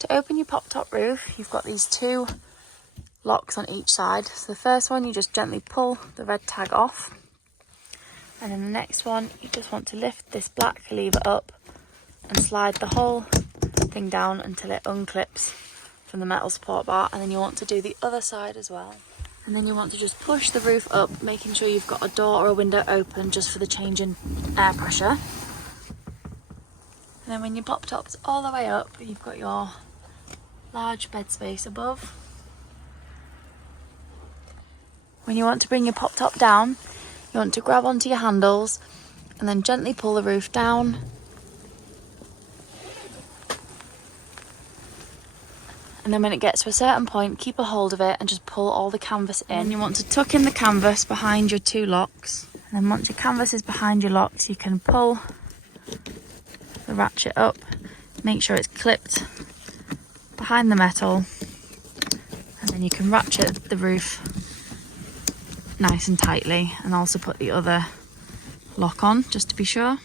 To open your pop-top roof, you've got these two locks on each side. So the first one, you just gently pull the red tag off. And then the next one, you just want to lift this black lever up and slide the whole thing down until it unclips from the metal support bar. And then you want to do the other side as well. And then you want to just push the roof up, making sure you've got a door or a window open just for the change in air pressure. And then when your pop-top's all the way up, you've got your large bed space above. When you want to bring your pop-top down, you want to grab onto your handles and then gently pull the roof down. And then when it gets to a certain point, keep a hold of it and just pull all the canvas in. And you want to tuck in the canvas behind your two locks. And then once your canvas is behind your locks, you can pull the ratchet up, make sure it's clipped behind the metal, and then you can ratchet the roof nice and tightly, and also put the other lock on just to be sure.